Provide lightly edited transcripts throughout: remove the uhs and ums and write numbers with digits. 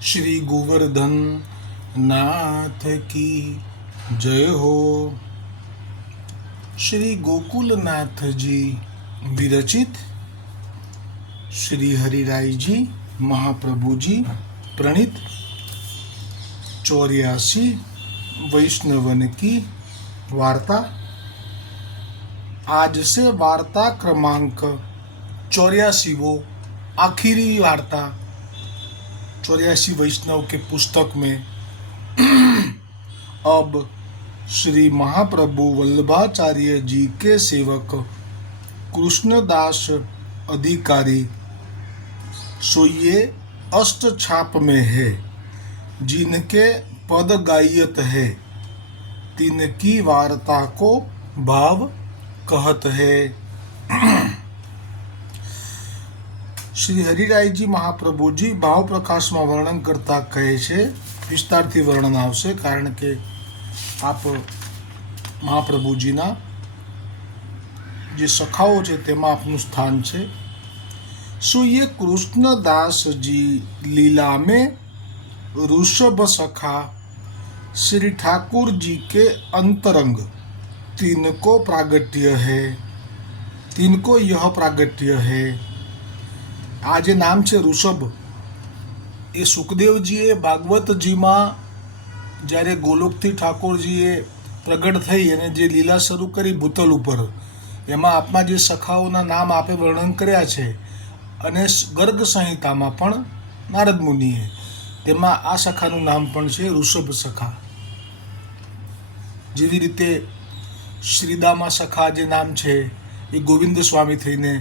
श्री गोवर्धन नाथ की जय हो। श्री गोकुलनाथ जी विरचित श्री हरिराय जी महाप्रभु जी प्रणीत 84 वैष्णवन की वार्ता। आज से वार्ता क्रमांक 84 आखिरी वार्ता 84 वैष्णव के पुस्तक में अब श्री महाप्रभु वल्लभाचार्य जी के सेवक कृष्णदास अधिकारी सो ये अष्ट छाप में है, जिनके पद गायत है, तिनकी वार्ता को भाव कहत है। श्री हरिरायजी महाप्रभु जी भाव प्रकाश में वर्णन करता कहे छे, विस्तारथी वर्णन आवशे कारण के आप महाप्रभुजीना जे सखाओ छे तेमां आपनुं स्थान छे। सो ये कृष्णदास जी लीला में ऋषभ सखा श्री ठाकुर जी के अंतरंग तिनको प्रागट्य है, तिनको यह प्रागट्य है। आज नाम छे ऋषभ, ए सुखदेवजीए भागवतजीमां ज्यारे गोलोकथी ठाकुरजीए प्रगट थई अने जे लीला शरू करी भूतल उपर, एमां आपमां जे सखाओना नाम आपे वर्णन कर्या छे अने गर्ग संहितामां पण नारद मुनिए तेमां आ सखानुं नाम पण छे ऋषभ सखा। जेवी रीते श्रीदामा सखा जे नाम छे ए गोविंद स्वामी थईने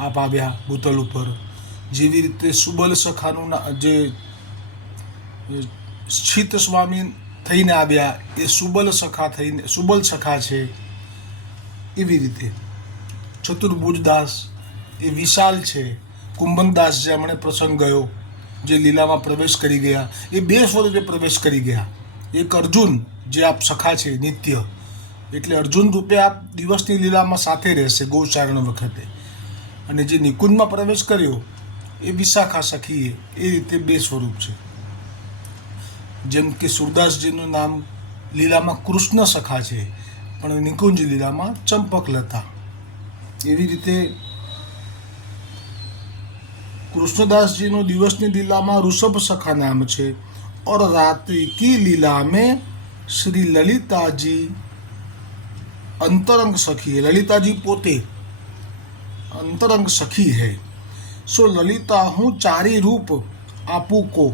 आप आव्या भूतल उपर। जेवी रीते सुबल सखानुं जे स्थित स्वामी थईने आव्या ए सुबल सखा थईने सुबल सखा छे। एवी रीते चतुर्भुजदास ए विशाल छे। कुंभनदास जे हमणे प्रसंग गयो जे लीलामां प्रवेश करी गया, ए बे स्वरूपे प्रवेश करी गया। एक अर्जुन जे आप सखा छे नित्य, एटले अर्जुन रूपे आप दिवसनी लीलामां साथे रहेशे गौचारण वखते, अने जे निकुंजमां प्रवेश कर्यो ए विशाखा सखीए। ए रीते बे स्वरूप छे। जेम के सूरदासजीनुं नाम लीलामां कृष्ण सखा छे पण निकुंज लीलामां चंपकलता। एवी रीते कृष्णदासजीनुं दिवसनी लीलामां ऋषभ सखा नाम छे और रात्रि की लीला में श्री ललिता जी अंतरंग सखी है। ललिता जी पोते अंतरंग सखी है। सो ललिता हूँ चारी रूप आपू को,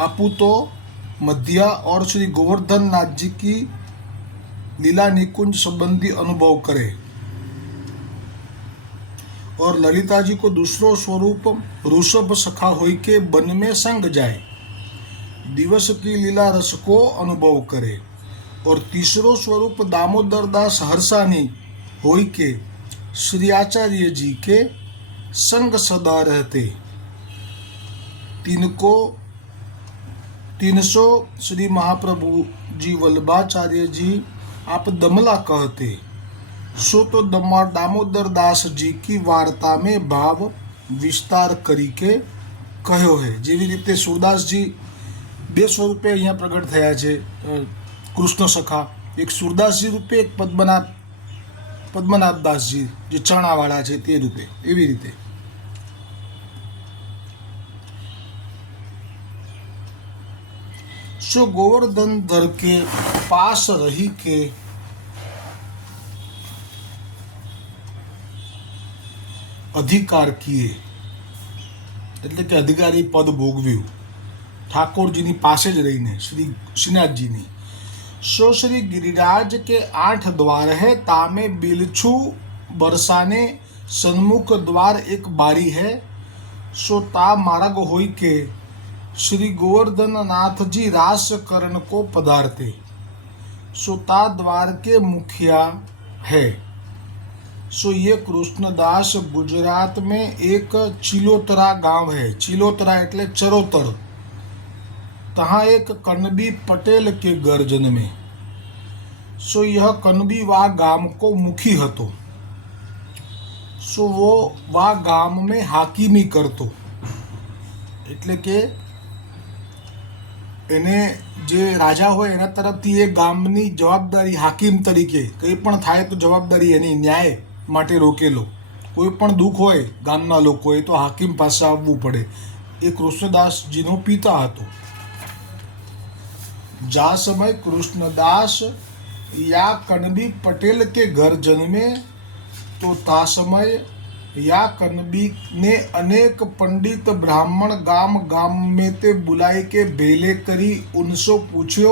आपू तो मध्या और श्री गोवर्धन नाथ जी की लीला निकुंज संबंधी अनुभव करे, और ललिता जी को दूसरो स्वरूप ऋषभ सखा होई के वन में संग जाए, दिवस की लीला रस को अनुभव करे, और तीसरो स्वरूप दामोदर दास हर्षानी होई के श्री आचार्य जी के संग सदा रहते। तीनसो श्री महाप्रभु जी वल्लभाचार्य जी आप दमला कहते। सो तो दामोदर दास जी की वार्ता में भाव विस्तार करी के कह्यो है। जेवी रीते सूरदास जी बे स्वरूपे अहींया प्रगट थया छे कृष्ण सखा, एक सूरदास जी रूपे, एक पद्मनाभ दास जी जे चणावाळा छे ते रूपे। एवी रीते सो गोवर्धन धर के पास रही के अधिकार किए, એટલે કે અધિકારી પદ ભોગવ્યું ઠાકોરજીની પાસે જ રહીને શ્રી શ્રીનાથજીની। सो श्री गिरिराज के 8 द्वार है, तामे बिलछू बरसाने सन्मुख द्वार एक बारी है। सो ता मार्ग होई के श्री गोवर्धन नाथ जी रास करण को पधारते। सो ता द्वार के मुखिया है। सो ये कृष्णदास गुजरात में एक चिलोतरा गांव है। चिलोतरा एटले चरोतर। तहाँ एक कनबी पटेल के गर्जन में। सो यह कनबी वा गाम को मुखी हतो। सो वो वा गाम में हाकिमी करतो, એટલે કે એને જે રાજા હોય એના તરફથી એ ગામની જવાબદારી હાકીમ તરીકે કંઈ પણ થાય તો જવાબદારી એની ન્યાય માટે રોકેલો. કોઈ પણ દુઃખ હોય ગામના લોકોએ તો હાકીમ પાસે આવવું પડે. એ કૃષ્ણદાસજીનો પિતા હતો. જા સમય કૃષ્ણદાસ યા કનબી પટેલ કે ઘર જન્મે તો તા સમય या कनबी ने अनेक पंडित ब्राह्मण गाम गाम में ते बुलाए के भेले करी उनसे पूछ्यो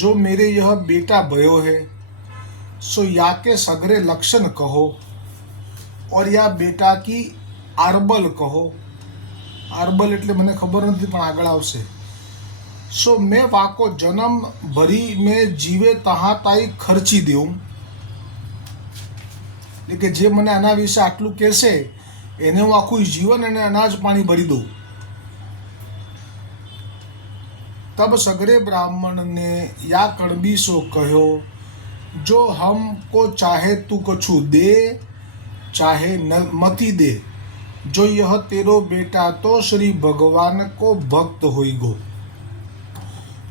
जो मेरे यह बेटा भयो है सो या के सगरे लक्षण कहो और या बेटा की आरबल कहो. आरबल એટલે મને ખબર નથી પણ આગળ આવશે. सो मैं वाको जन्म भरी में जीवे तहाँ ताई खर्ची देऊं. એટલે કે જે મને આના વિશે આટલું કહેશે એને હું આખું જીવન અને અનાજ પાણી ભરી દઉં. તબ સગરે બ્રાહ્મણ ને યા કણબીસો કહ્યો જો हमको चाहे तू कछु दे चाहे न मती दे जो यह तेरो बेटा तो श्री भगवान को भक्त होइगो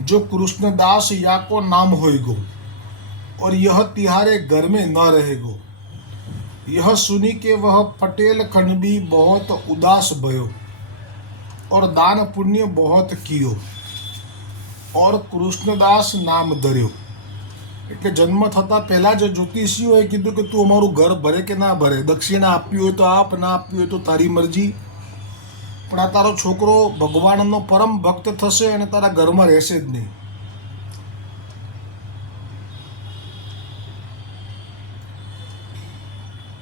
जो कृष्णदास या को नाम होइगो और यह तिहारे घर में न रहेगो. यह सुनी के वह पटेल कनबी बहुत उदास भयो और दान पुण्य बहुत कियो और કૃષ્ણદાસ નામ ધર્યો. એટલે જન્મ થતાં પહેલાં જ જ્યોતિષીઓએ કીધું કે તું અમારું ઘર ભરે કે ના ભરે, દક્ષિણા આપવી હોય તો આપ, ના આપવી હોય તો તારી મરજી, પણ આ તારો છોકરો ભગવાનનો પરમ ભક્ત થશે અને તારા ઘરમાં રહેશે જ નહીં.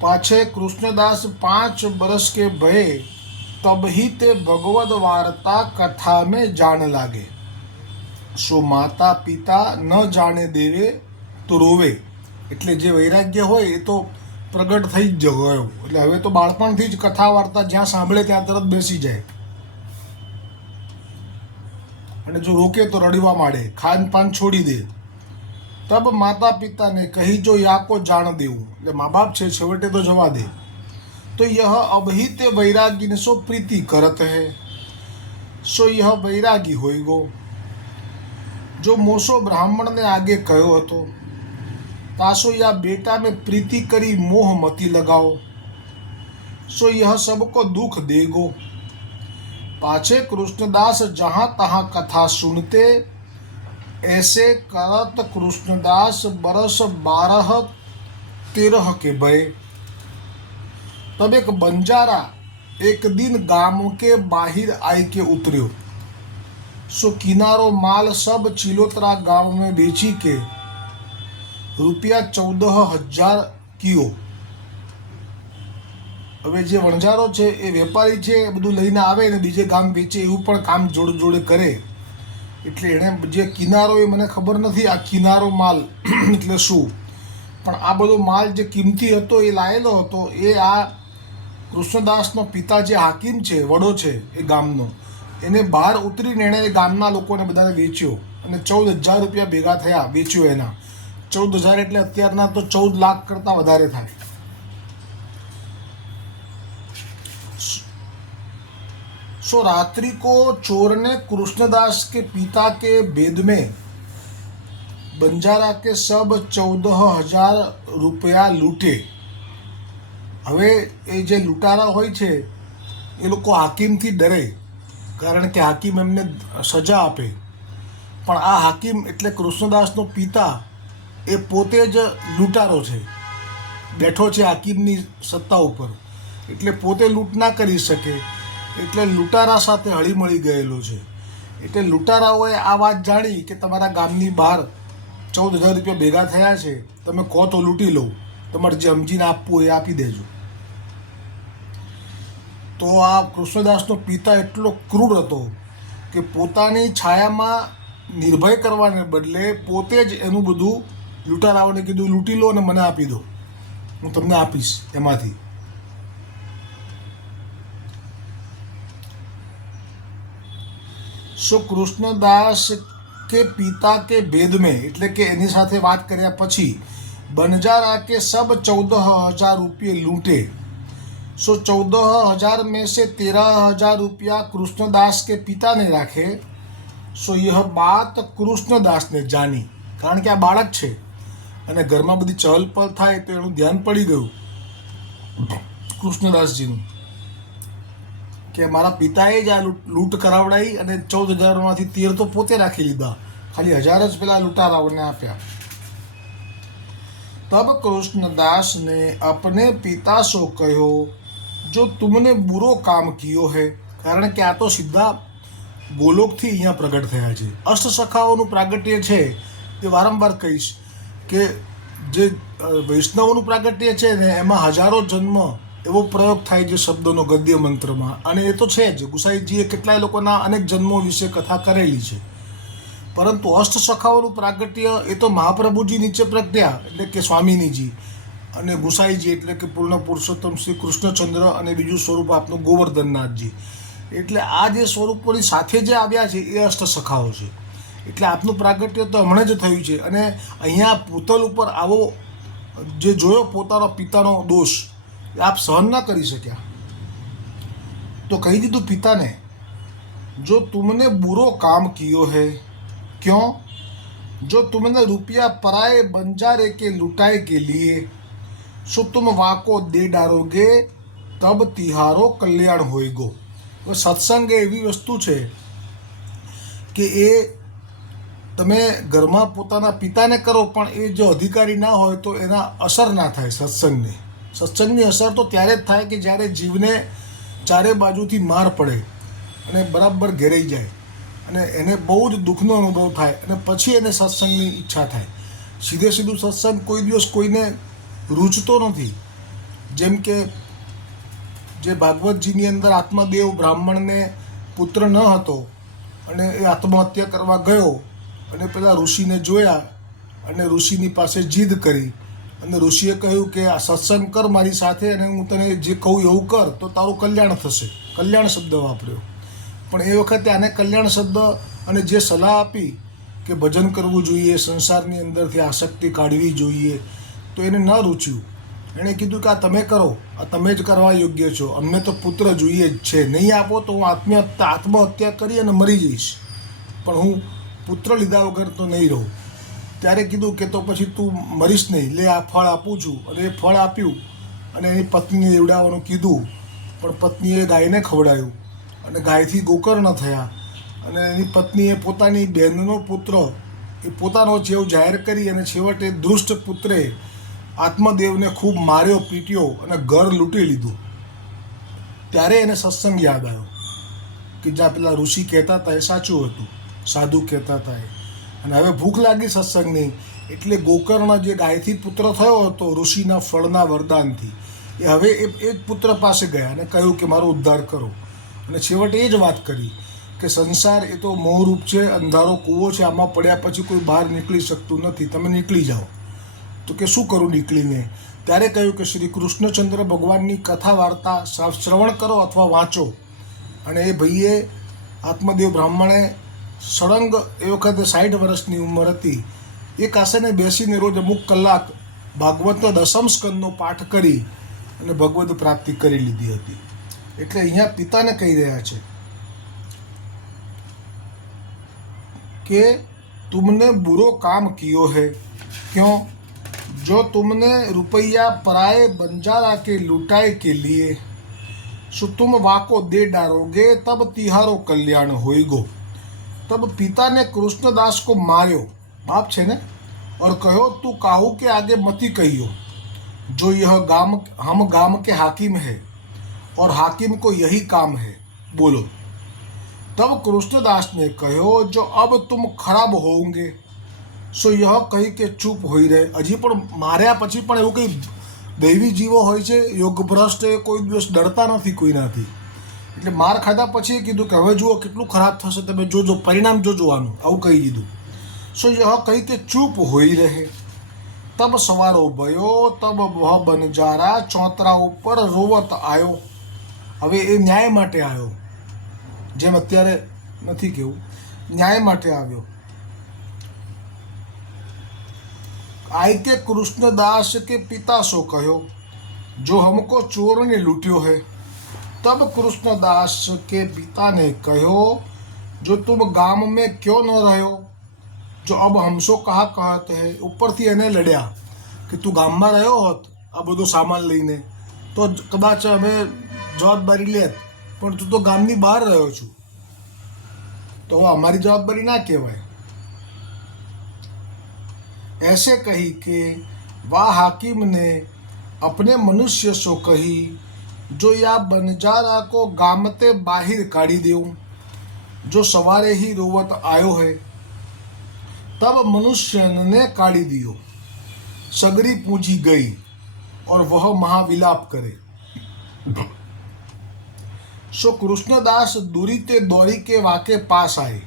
पाछे कृष्णदास 5 बरस के भये तब ही ते भगवद वार्ता कथा में जान लागे सो माता पिता न जाने देवे तो रोवे. એટલે જે વૈરાગ્ય હોય એ તો પ્રગટ થઈ જ ગયો. એટલે હવે તો બાળપણથી જ કથા વાર્તા જ્યાં સાંભળે ત્યાં તરત બેસી જાય અને જો રોકે તો રડવા માંડે, ખાન પાન છોડી દે. तब माता पिता ने कही जो या को जान देऊं. એટલે મા બાપ છે છેવટે તો જવા દે. तो यह अभिहित वैरागी ने सो प्रीति करत है सो यह वैरागी होइगो. जो मोसो ब्राह्मण ने आगे कहो હતો तासो या बेटा में प्रीति करी मोह मती लगाओ सो यह सबको दुख देगो. पाछे कृष्णदास जहाँ तहाँ कथा सुनते ऐसे करत कृष्णदास बरस 12-13 के भय. तब एक बंजारा एक दिन गांव के बाहर आई के उतर्यो सो किनारो माल सब चिलोतरा गांव में बेची के रुपया 14,000 कियो. હવે જે વણજારો છે એ વેપારી છે, બધું લઈને આવે ને બીજે ગામ વેચે એવું પણ કામ જોડે જોડે કરે. એટલે એણે જે કિનારો એ મને ખબર નથી આ કિનારો માલ એટલે શું, પણ આ બધો માલ જે કિંમતી હતો એ લાયેલો હતો. એ આ કૃષ્ણદાસનો પિતા જે હાકીમ છે, વડો છે એ ગામનો, એને બહાર ઉતરીને એણે ગામના લોકોને બધાને વેચ્યો અને 14,000 રૂપિયા ભેગા થયા વેચ્યો એના. 14,000 એટલે અત્યારના તો 14 લાખ કરતાં વધારે થાય. सो रात्रि को चोर ने कृष्णदास के पिता के भेद में बंजारा के सब 14,000 रुपया लूटे. હવે એ જે લૂંટારા હોય છે એ લોકો હાકીમથી ડરે, કારણ કે હાકીમ એમને સજા આપે. પણ આ હાકીમ એટલે કૃષ્ણદાસનો પિતા એ પોતે જ લૂંટારો છે, બેઠો છે હાકીમની સત્તા ઉપર, એટલે પોતે લૂંટ ના કરી શકે, એટલે લૂંટારા સાથે હળીમળી ગયેલો છે. એટલે લૂંટારાઓએ આ વાત જાણી કે તમારા ગામની બહાર 14,000 રૂપિયા ભેગા થયા છે, તમે કહો તો લૂંટી લો, તમારે જે સમજીને આપવું એ આપી દેજો. તો આ કૃષ્ણદાસનો પિતા એટલો ક્રૂર હતો કે પોતાની છાયામાં નિર્ભય કરવાને બદલે પોતે જ એનું બધું લૂંટારાઓને કીધું લૂંટી લો અને મને આપી દો, હું તમને આપીશ એમાંથી. सो कृष्णदास के पिता के भेद में એટલે કે એની સાથે વાત કર્યા પછી बंजारा के सब 14,000 रुपये लूटे. सो 14,000 में से 13,000 रुपया कृष्णदास के पिता ने रखे सो यह बात કૃષ્ણદાસ ને જાની, કારણ કે આ બાળક છે અને ઘરમાં બધી ચહલ પહલ થાય તો એનું ધ્યાન પડી ગયું કૃષ્ણદાસજીનું કે મારા પિતાએ જ આ લૂંટ કરાવડાવી અને 14,000માંથી 13 તો પોતે રાખી લીધા, ખાલી 1,000 જ પેલા લૂંટારાઓને આપ્યા. तब कृष्णदास ने अपने पिता से कहो जो तुमने बुरो काम कियो है, कारण કે આ તો સીધા ગોલોકથી અહીંયા પ્રગટ થયા છે. અષ્ટસખાઓનું પ્રાગટ્ય છે તે વારંવાર કહીશ કે જે વૈષ્ણવોનું પ્રાગટ્ય છે ને એમાં હજારો જન્મ એવો પ્રયોગ થાય છે શબ્દોનો ગદ્ય મંત્રમાં, અને એ તો છે જ. ગુસાઈજીએ કેટલાય લોકોના અનેક જન્મો વિશે કથા કરેલી છે, પરંતુ અષ્ટસખાઓનું પ્રાગટ્ય એ તો મહાપ્રભુજી નીચે પ્રગટ્યા, એટલે કે સ્વામિનીજી, અને ગુસાઈજી એટલે કે પૂર્ણ પુરુષોત્તમ શ્રી કૃષ્ણચંદ્ર, અને બીજું સ્વરૂપ આપનું ગોવર્ધનનાથજી. એટલે આ જે સ્વરૂપોની સાથે જે આવ્યા છે એ અષ્ટસખાઓ છે. એટલે આપનું પ્રાગટ્ય તો હમણાં જ થયું છે, અને અહીંયા પૂતલ ઉપર આવો જે જોયો પોતાનો પિતાનો દોષ આપ સહન ન કરી શક્યા, તો કહી દીધું પિતાને, જો તુમને બુરો કામ કિયો है, क्यों? जो तुमने रुपया पराए बंजारे के लुटाए के लिए सो तुम वाको दे डालोगे तब तिहारो कल्याण होएगो. સત્સંગ એવી વસ્તુ છે કે એ તમે ઘરમાં પોતાના પિતાને કરો, પણ એ જો અધિકારી ના હોય તો એના અસર ના થાય સત્સંગની. સત્સંગની અસર તો ત્યારે જ થાય કે જ્યારે જીવને ચારે બાજુથી માર પડે અને બરાબર ઘેરાઈ જાય અને એને બહુ જ દુઃખનો અનુભવ થાય, અને પછી એને સત્સંગની ઈચ્છા થાય. સીધું સત્સંગ કોઈ દિવસ કોઈને રૂચતો નથી. જેમ કે જે ભાગવતજીની અંદર આત્મદેવ બ્રાહ્મણને પુત્ર ન હતો અને એ આત્મહત્યા કરવા ગયો, અને પેલા ઋષિને જોયા અને ઋષિની પાસે જીદ કરી, અને ઋષિએ કહ્યું કે આ સત્સંગ કર મારી સાથે, અને હું તને જે કહું એવું કર તો તારું કલ્યાણ થશે. કલ્યાણ શબ્દ વાપર્યો, પણ એ વખતે આને કલ્યાણ શબ્દ અને જે સલાહ આપી કે ભજન કરવું જોઈએ, સંસારની અંદરથી આસક્તિ કાઢવી જોઈએ, તો એને ન રૂચ્યું. એણે કીધું કે આ તમે કરો, આ તમે જ કરવા યોગ્ય છો, અમને તો પુત્ર જોઈએ જ છે, નહીં આપો તો હું આત્મહત્યા કરી અને મરી જઈશ, પણ હું પુત્ર લીધા વગર તો નહીં રહું. ત્યારે કીધું કે તો પછી તું મરીશ નહીં, લે આ ફળ આપું છું. અને એ ફળ આપ્યું અને એની પત્નીને એવડાવવાનું કીધું, પણ પત્નીએ ગાયને ખવડાવ્યું અને ગાયથી ગોકર્ણ થયા, અને એની પત્નીએ પોતાની બહેનનો પુત્ર એ પોતાનો જેવ જાહેર કરી, અને છેવટે દૃષ્ટ પુત્રે આત્મદેવને ખૂબ માર્યો, પીટ્યો અને ઘર લૂંટી લીધું. ત્યારે એને સત્સંગ યાદ આવ્યો કે જ્યાં પેલા ઋષિ કહેતા હતા એ સાચું હતું, સાધુ કહેતા હતા એ. અને હવે ભૂખ લાગી સત્સંગની, એટલે ગોકર્ણ જે ગાયથી પુત્ર થયો હતો ઋષિના ફળના વરદાનથી, એ હવે એ જ પુત્ર પાસે ગયા અને કહ્યું કે મારો ઉદ્ધાર કરો. અને છેવટે એ જ વાત કરી કે સંસાર એ તો મોહરૂપ છે, અંધારો કૂવો છે, આમાં પડ્યા પછી કોઈ બહાર નીકળી શકતું નથી, તમે નીકળી જાઓ. તો કે શું કરું નીકળીને? ત્યારે કહ્યું કે શ્રી કૃષ્ણચંદ્ર ભગવાનની કથા વાર્તા શ્રવણ કરો અથવા વાંચો. અને એ ભાઈએ આત્મદેવ બ્રાહ્મણે સળંગ એ વખતે 60 વર્ષની ઉંમર હતી, એક આસને બેસીને રોજ અમુક કલાક ભાગવતનો 10મ સ્કંદનો પાઠ કરી અને ભગવદ પ્રાપ્તિ કરી લીધી હતી. એટલે અહીંયા પિતાને કહી રહ્યા છે કે तुमने बुरो काम कियो है, क्यों? जो तुमने रुपया पराए बंजारा के लुटाए के लिए सो तुम वाको दे डालोगे तब तिहारो कल्याण होएगो. तब पिता ने कृष्णदास को मार्यो, बाप छे ने, और कहो तू काहू के आगे मती कहियो, जो यह हम गाम के हाकिम है और हाकिम को यही काम है, बोलो. तब कृष्णदास ने कहो जो अब तुम खराब होंगे सो यह कही के चूप होई रहे. हजी पण मार्या पछी पण एवुं कई दैवी जीवो होय छे, योगभ्रष्ट ए कोई दिवस डरता નથી કોઈનાથી. એટલે માર ખાધા પછી કીધું કે હવે જુઓ કેટલું ખરાબ થશે, તમે જોજો, પરિણામ જોજો આનું, આવું કહી દીધું. સો यह कही के चूप होई रहे. तब सवारो भयो तब वह बनजारा चौतरा ઉપર રોવત આવ્યો. હવે એ ન્યાય માટે આવ્યો, જેમ અત્યારે નથી કેવું, ન્યાય માટે આવ્યો. आय के कृष्णदास के पिता सो कहो जो हमको चोर ने लूटियो है. तब कृष्णदास के पिता ने कहो जो तुम गाम में क्यों न रहो, जो अब हमसो कहा कहते हैं। ઉપરથી એને લડ્યા કે તું ગામમાં રહ્યો હોત આ બધો સામાન લઈને તો કદાચ અમે જવાબદારી લેત, પણ તું તો ગામની બહાર રહ્યો છું તો हमारी जवाबदारी ना कहेवाय। ऐसे कही कि वाह हाकिम ने अपने मनुष्य सो कही, जो या बनजारा को गामते बाहिर काढ़ी देऊं, जो सवारे ही रोवत आयो है। तब मनुष्य ने काढ़ी दियो, सगरी पूंजी गई और वह महाविलाप करे। सो कृष्णदास दूरी ते दौड़ी के वाके पास आए।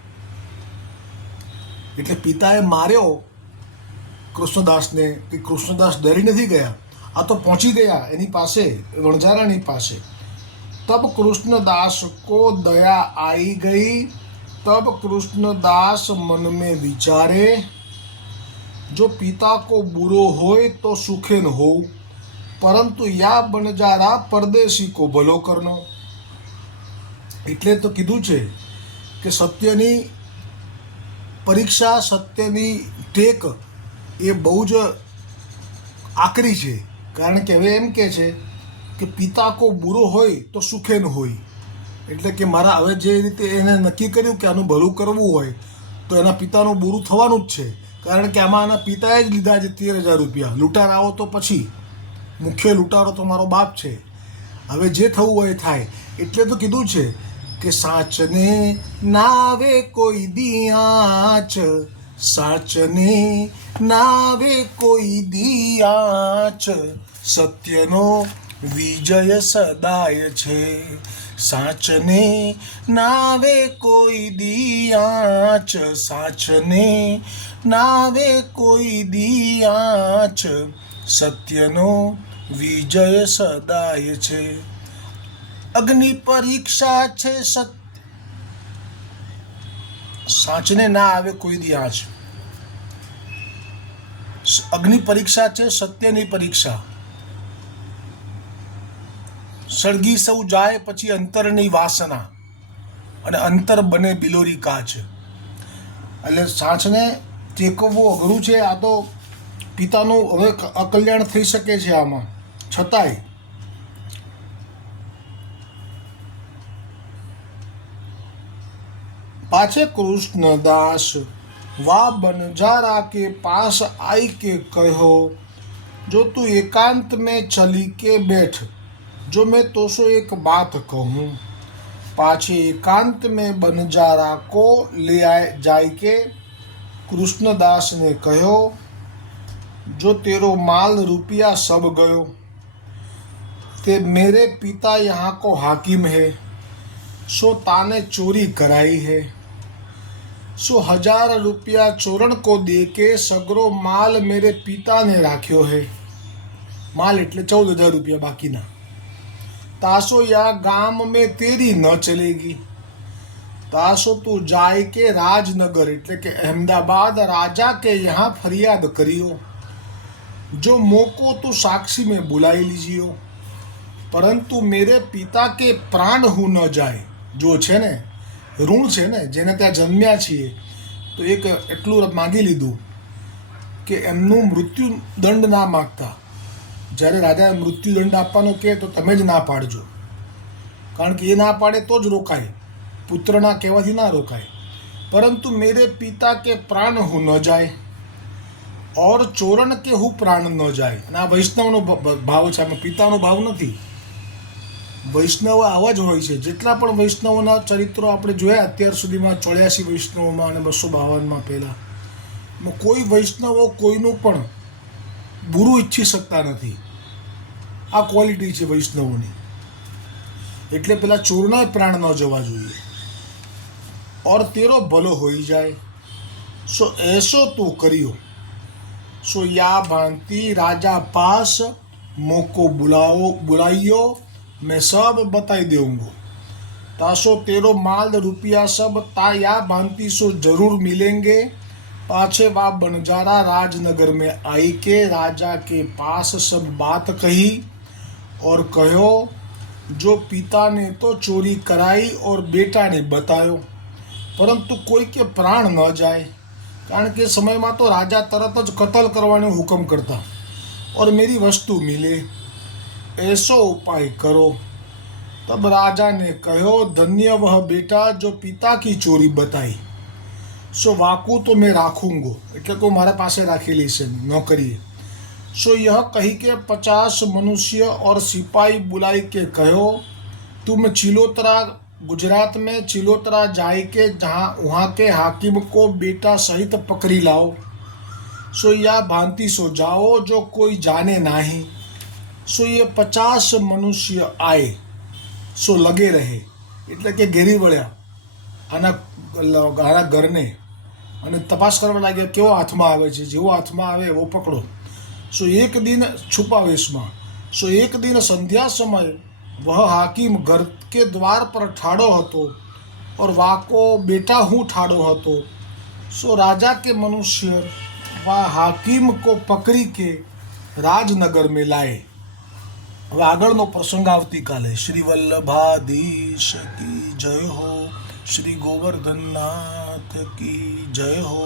એટલે પિતાએ માર્યો કૃષ્ણદાસને કે કૃષ્ણદાસ ડરી નથી ગયા, આ તો પહોંચી ગયા એની પાસે, વણઝારાની પાસે। तब कृष्णदास को दया आई गई। तब कृष्णदास मन में विचारे, जो पिता को बुरो होय तो सुखे न हो, परंतु या बनजारा परदेशी को भलो करनो। એટલે તો કીધું છે કે સત્યની પરીક્ષા, સત્યની ટેક એ બહુ જ આકરી છે, કારણ કે હવે એમ કહે છે કે પિતા કો બુરો હોય તો સુખે ન હોય, એટલે કે મારા હવે જે રીતે એને નક્કી કર્યું કે આનું ભલું કરવું હોય તો એના પિતાનું બુરું થવાનું જ છે, કારણ કે આમાં એના પિતાએ જ લીધા છે 13,000 રૂપિયા। લૂંટારાઓ તો પછી, મુખ્ય લૂંટારો તો મારો બાપ છે, હવે જે થવું હોય એ થાય। એટલે તો કીધું છે કે સાચને નાવે કોઈ દિયાચ, સાચને નાવે કોઈ દિયાચ, સત્યનો વિજય સદાય છે। સાચને નાવે કોઈ દિયાચ, સાચને નાવે કોઈ દિયાચ, સત્યનો વિજય સદાય છે। અગ્નિ પરીક્ષા છે સાચને ના આવે કોઈ દી આંચ। અગ્નિ પરીક્ષા છે સત્યની પરીક્ષા। સળગી સૌ જાય પછી અંતરની વાસના, અને અંતર બને બિલોરી કાચ। એટલે સાચને ટેકવવું અઘરું છે। આ તો પિતાનું હવે અકલ્યાણ થઈ શકે છે આમાં, છતાંય पाछे कृष्णदास वा बनजारा के पास आई के कहो, जो तू एकांत में चली के बैठ, जो मैं तो सो एक बात कहूँ। पाछे एकांत में बनजारा को ले आए जाय के कृष्णदास ने कहो, जो तेरो माल रुपया सब गयो, ते मेरे पिता यहाँ को हाकिम है, सो ताने चोरी कराई है। सो 1000 रुपया चोरण को दे के सगरो माल मेरे पिता ने राख्यो है। माल એટલે 14,000 रुपया बाकीना। तासो या गाम में तेरी न चलेगी, तासो तू जाए के राजनगर એટલે કે अहमदाबाद राजा के यहाँ फरियाद करियो, जो मोको तू साक्षी में बुलाई लीजियो, परंतु मेरे पिता के प्राण हूँ न जाए। जो છે ને ઋણ છે ને, જેને ત્યાં જન્મ્યા છીએ તો એક એટલું માગી લીધું કે એમનું મૃત્યુદંડ ના માગતા। જ્યારે રાજા મૃત્યુદંડ આપવાનો કહે તો તમે જ ના પાડજો, કારણ કે એ ના પાડે તો જ રોકાય, પુત્રના કહેવાથી ના રોકાય। પરંતુ મેરે પિતા કે પ્રાણ હું ન જાય, और ચોરણ કે હું પ્રાણ ન જાય। અને આ વૈષ્ણવનો ભાવ છે, આમાં પિતાનો ભાવ નથી। વૈષ્ણવ આવા જ હોય છે। જેટલા પણ વૈષ્ણવોના ચરિત્રો આપણે જોયા અત્યાર સુધીમાં 84 વૈષ્ણવોમાં અને 252માં પહેલાં, કોઈ વૈષ્ણવો કોઈનું પણ બુરું ઈચ્છી શકતા નથી। આ ક્વોલિટી છે વૈષ્ણવોની। એટલે પેલા ચોરનાય પ્રાણ ન જવા જોઈએ। और तेरो भलो होई जाए, सो ऐसो तू करियो। सो या भांति राजा पास मोको बुलाइयो, मैं सब बताई दूंगा। तासो तेरो माल रुपया सब ता या भांति सो जरूर मिलेंगे। पाछे वा बनजारा राजनगर में आई के राजा के पास सब बात कही और कहो, जो पिता ने तो चोरी कराई और बेटा ने बतायो, પરંતુ કોઈ કે પ્રાણ ન જાય, કારણ કે સમયમાં તો રાજા તરત જ કતલ કરવાનો હુકમ કરતા, और मेरी वस्तु मिले ऐसो उपाय करो। तब राजा ने कहो, धन्य वह बेटा जो पिता की ચોરી बताई, સો વાકુ તો મેં રાખુંગો, એટલે કે મારા પાસે રાખેલી છે નોકરી। सो यह कही के 50 मनुष्य और सिपाही बुलाई के कहो, तुम चिलोतरा गुजरात में चिलोतरा जाए के जहाँ वहाँ के हाकिम को बेटा सहित पकड़ी लाओ। सो या भांति सो जाओ जो कोई जाने नहीं। सो ये 50 मनुष्य आए, सो लगे रहे, એટલે કે ઘેરી વળ્યા આના ઘરને અને તપાસ કરવા લાગ્યા કેવો હાથમાં આવે છે, જેવો હાથમાં આવે એવો પકડો। सो एक दिन छुपावेश में, सो एक दिन संध्या समय वह हाकिम घर के द्वार पर ठाड़ो हतो और वाको बेटा हूँ ठाड़ो हतो। सो राजा के मनुष्य वह हाकिम को पकड़ी के राजनगर में लाए। હવે આગળનો પ્રસંગ આવતીકાલે। શ્રી વલ્લભાધીશ કી જય હો, શ્રી ગોવર્ધનનાથ કી જય હો।